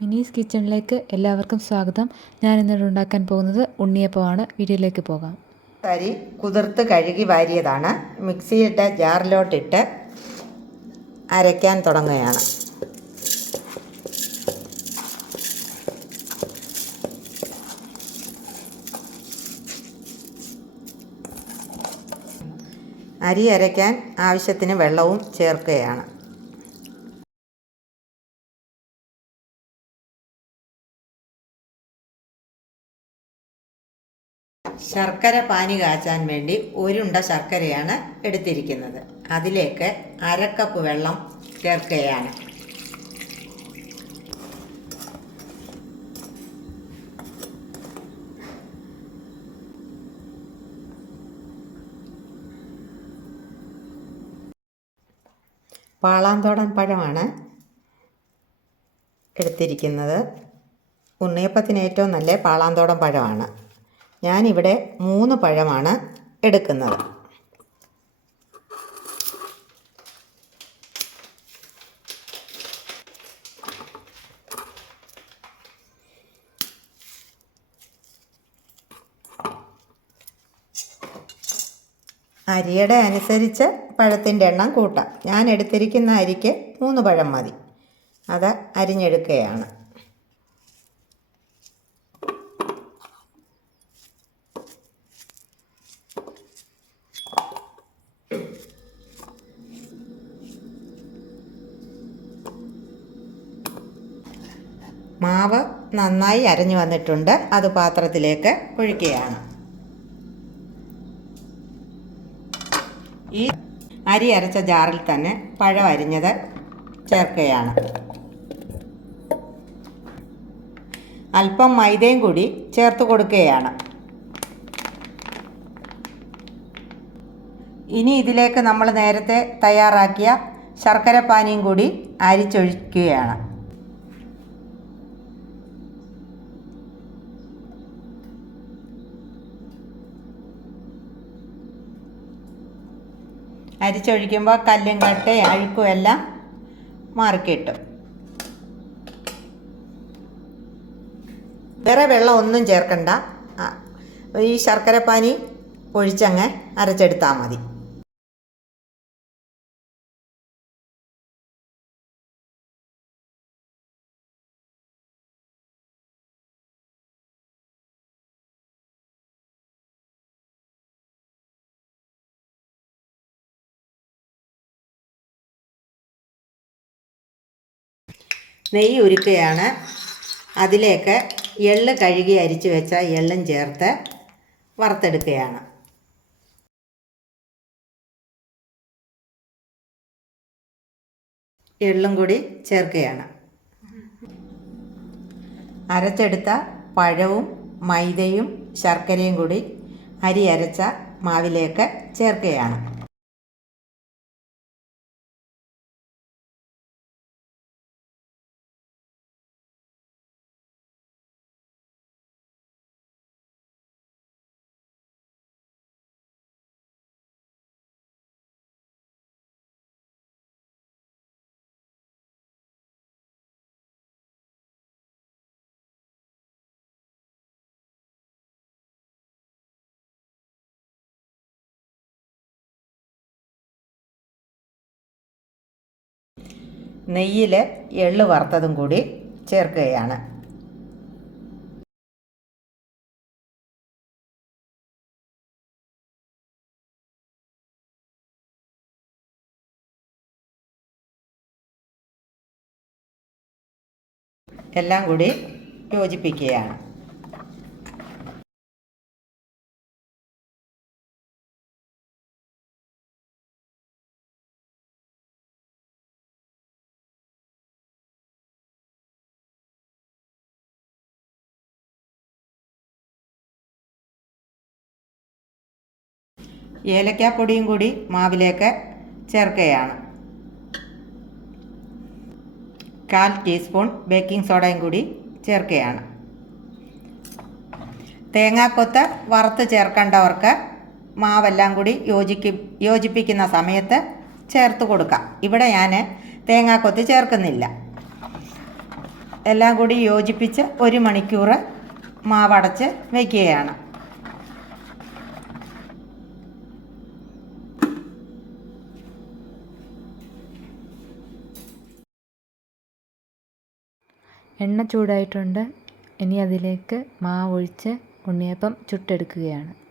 മിനീസ് കിച്ചണിലേക്ക് എല്ലാവർക്കും സ്വാഗതം. ഞാൻ ഇന്നിവിടെ ഉണ്ടാക്കാൻ പോകുന്നത് ഉണ്ണിയപ്പമാണ്. വീഡിയോയിലേക്ക് പോകാം. അരി കുതിർത്ത് കഴുകി വാരിയതാണ്. മിക്സിയിട്ട് ജാറിലോട്ടിട്ട് അരയ്ക്കാൻ തുടങ്ങുകയാണ്. അരി അരയ്ക്കാൻ ആവശ്യത്തിന് വെള്ളവും ചേർക്കുകയാണ്. ശർക്കര പാനി കാച്ചാൻ വേണ്ടി ഒരുണ്ട ശർക്കരയാണ് എടുത്തിരിക്കുന്നത്. അതിലേക്ക് അരക്കപ്പ് വെള്ളം ചേർക്കുകയാണ്. പാളാന്തോടൻ പഴമാണ് എടുത്തിരിക്കുന്നത്. ഉണ്ണിയപ്പത്തിന് ഏറ്റവും നല്ല പാളാന്തോടൻ പഴമാണ്. ഞാനിവിടെ മൂന്ന് പഴമാണ് എടുക്കുന്നത്. അരിയുടെ അനുസരിച്ച് പഴത്തിന്റെ എണ്ണം കൂട്ടാം. ഞാൻ എടുത്തിരിക്കുന്ന അരിക്ക് മൂന്ന് പഴം മതി. അത് അരിഞ്ഞെടുക്കുകയാണ്. മാവ് നന്നായി അരഞ്ഞു വന്നിട്ടുണ്ട്. അത് പാത്രത്തിലേക്ക് ഒഴിക്കുകയാണ്. ഈ അരി അരച്ച ജാറിൽ തന്നെ പഴം അരിഞ്ഞത് ചേർക്കുകയാണ്. അല്പം മൈദയും കൂടി ചേർത്ത് കൊടുക്കുകയാണ്. ഇനി ഇതിലേക്ക് നമ്മൾ നേരത്തെ തയ്യാറാക്കിയ ശർക്കര പാനിയും കൂടി അരിച്ചൊഴിക്കുകയാണ്. അരിച്ചൊഴിക്കുമ്പോൾ കല്ലും കട്ടയും അഴുക്കും എല്ലാം മാറിക്കിട്ടും. വേറെ വെള്ളം ഒന്നും ചേർക്കണ്ട. ഈ ശർക്കരപ്പാനി ഒഴിച്ചങ്ങ് അരച്ചെടുത്താൽ മതി. നെയ്യ് ഉരുക്കുകയാണ് അതിലേക്ക് എള്ള് കഴുകി അരിച്ചു വെച്ച എള്ളും ചേർത്ത് വറുത്തെടുക്കുകയാണ്. എള്ളും കൂടി ചേർക്കുകയാണ്. അരച്ചെടുത്ത പഴവും മൈദയും ശർക്കരയും കൂടി അരി അരച്ച മാവിലേക്ക് ചേർക്കുകയാണ്. നെയ്യിൽ എള്ള് വറുത്തതും കൂടി ചേർക്കുകയാണ്. എല്ലാം കൂടി യോജിപ്പിക്കുകയാണ്. ഏലക്കാപ്പൊടിയും കൂടി മാവിലേക്ക് ചേർക്കുകയാണ്. കാൽ ടീസ്പൂൺ ബേക്കിംഗ് സോഡയും കൂടി ചേർക്കുകയാണ്. തേങ്ങാക്കൊത്ത് വറുത്ത് ചേർക്കേണ്ടവർക്ക് മാവെല്ലാം കൂടി യോജിക്കും യോജിപ്പിക്കുന്ന സമയത്ത് ചേർത്ത് കൊടുക്കാം. ഇവിടെ ഞാൻ തേങ്ങാക്കൊത്ത് ചേർക്കുന്നില്ല. എല്ലാം കൂടി യോജിപ്പിച്ച് ഒരു മണിക്കൂർ മാവടച്ച് വയ്ക്കുകയാണ് എണ്ണ ചൂടായിട്ടുണ്ട്. ഇനി അതിലേക്ക് മാവ് ഒഴിച്ച് ഉണ്ണിയപ്പം ചുട്ടെടുക്കുകയാണ്.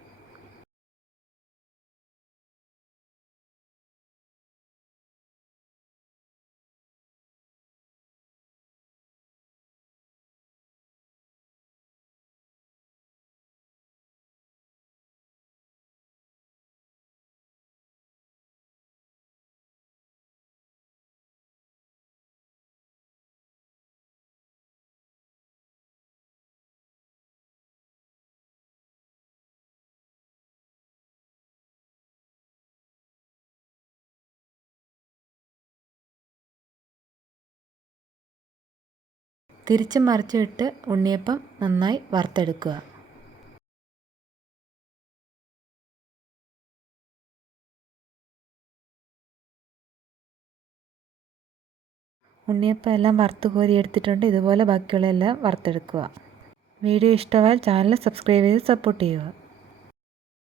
തിരിച്ചും മറിച്ചും ഇട്ട് ഉണ്ണിയപ്പം നന്നായി വറുത്തെടുക്കുക. ഉണ്ണിയപ്പം എല്ലാം വറുത്ത് കോരി എടുത്തിട്ടുണ്ട്. ഇതുപോലെ ബാക്കിയുള്ള എല്ലാം വറുത്തെടുക്കുക. വീഡിയോ ഇഷ്ടമായാൽ ചാനൽ സബ്സ്ക്രൈബ് ചെയ്ത് സപ്പോർട്ട് ചെയ്യുക.